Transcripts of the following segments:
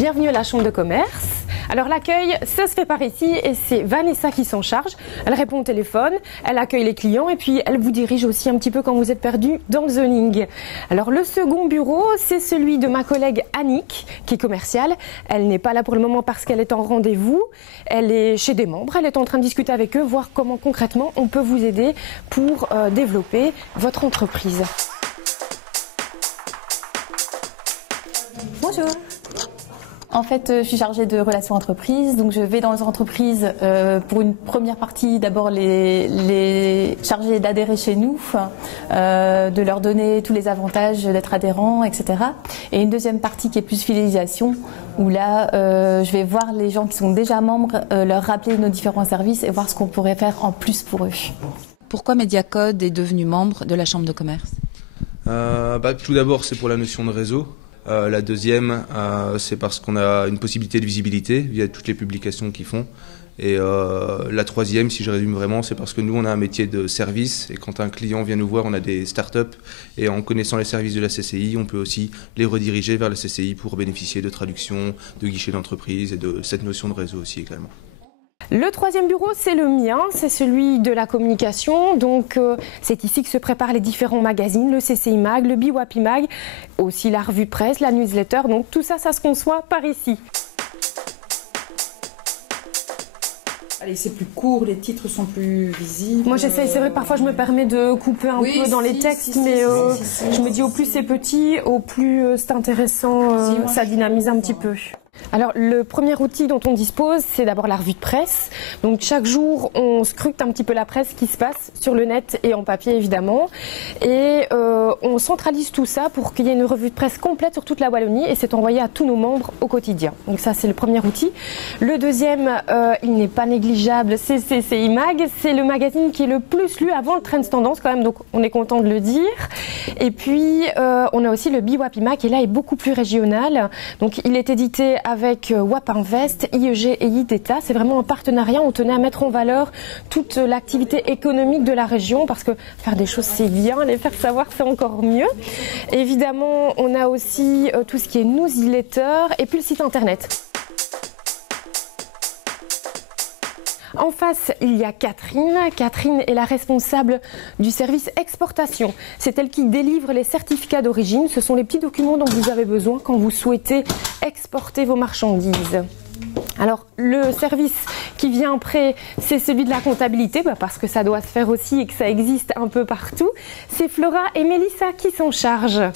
Bienvenue à la Chambre de commerce. Alors l'accueil, ça se fait par ici et c'est Vanessa qui s'en charge. Elle répond au téléphone, elle accueille les clients et puis elle vous dirige aussi un petit peu quand vous êtes perdu dans le zoning. Alors le second bureau, c'est celui de ma collègue Annick qui est commerciale. Elle n'est pas là pour le moment parce qu'elle est en rendez-vous. Elle est chez des membres, elle est en train de discuter avec eux, voir comment concrètement on peut vous aider pour développer votre entreprise. Bonjour. En fait, je suis chargée de relations entreprises, donc je vais dans les entreprises pour une première partie, d'abord les charger d'adhérer chez nous, de leur donner tous les avantages d'être adhérents, etc. Et une deuxième partie qui est plus fidélisation, où là, je vais voir les gens qui sont déjà membres, leur rappeler nos différents services et voir ce qu'on pourrait faire en plus pour eux. Pourquoi Mediacode est devenu membre de la Chambre de commerce ? Tout d'abord, c'est pour la notion de réseau. La deuxième, c'est parce qu'on a une possibilité de visibilité via toutes les publications qu'ils font. Et la troisième, si je résume vraiment, c'est parce que nous, on a un métier de service. Et quand un client vient nous voir, on a des startups. Et en connaissant les services de la CCI, on peut aussi les rediriger vers la CCI pour bénéficier de traduction, de guichets d'entreprise et de cette notion de réseau aussi également. Le troisième bureau, c'est le mien, c'est celui de la communication. Donc, c'est ici que se préparent les différents magazines, le CCI Mag, le BWAPI Mag, aussi la revue de presse, la newsletter. Donc, tout ça, ça se conçoit par ici. Allez, c'est plus court, les titres sont plus visibles. Moi, j'essaie, c'est vrai, parfois je me permets de couper un peu dans les textes, mais je me dis au plus c'est petit, au plus c'est intéressant, ça dynamise un petit peu. Alors le premier outil dont on dispose, c'est d'abord la revue de presse. Donc chaque jour, on scrute un petit peu la presse qui se passe sur le net et en papier évidemment. Et on centralise tout ça pour qu'il y ait une revue de presse complète sur toute la Wallonie et c'est envoyé à tous nos membres au quotidien. Donc ça, c'est le premier outil. Le deuxième, il n'est pas négligeable, c'est CCI Mag. C'est le magazine qui est le plus lu avant le Trends Tendance quand même, donc on est content de le dire. Et puis, on a aussi le BWAPI Mag qui là est beaucoup plus régional. Donc il est édité avec WAP Invest, IEG et IDETA. C'est vraiment un partenariat. On tenait à mettre en valeur toute l'activité économique de la région parce que faire des choses c'est bien, les faire savoir c'est encore mieux. Évidemment, on a aussi tout ce qui est newsletter et puis le site internet. En face, il y a Catherine. Catherine est la responsable du service exportation. C'est elle qui délivre les certificats d'origine. Ce sont les petits documents dont vous avez besoin quand vous souhaitez exporter vos marchandises. Alors, le service qui vient après, c'est celui de la comptabilité, parce que ça doit se faire aussi et que ça existe un peu partout. C'est Flora et Mélissa qui s'en chargent.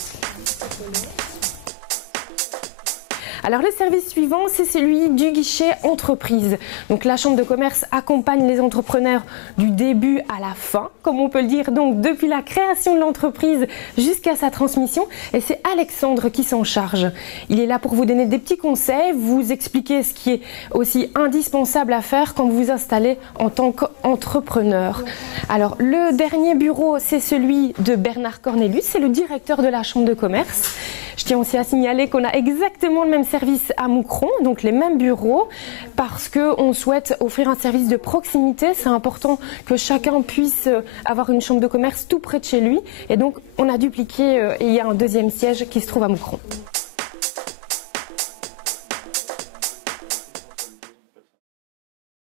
Alors le service suivant, c'est celui du guichet entreprise. Donc la Chambre de commerce accompagne les entrepreneurs du début à la fin, comme on peut le dire, donc depuis la création de l'entreprise jusqu'à sa transmission. Et c'est Alexandre qui s'en charge. Il est là pour vous donner des petits conseils, vous expliquer ce qui est aussi indispensable à faire quand vous vous installez en tant qu'entrepreneur. Alors le dernier bureau, c'est celui de Bernard Cornelius, c'est le directeur de la Chambre de commerce. Je tiens aussi à signaler qu'on a exactement le même service à Moucron, donc les mêmes bureaux, parce qu'on souhaite offrir un service de proximité. C'est important que chacun puisse avoir une chambre de commerce tout près de chez lui. Et donc, on a dupliqué et il y a un deuxième siège qui se trouve à Moucron.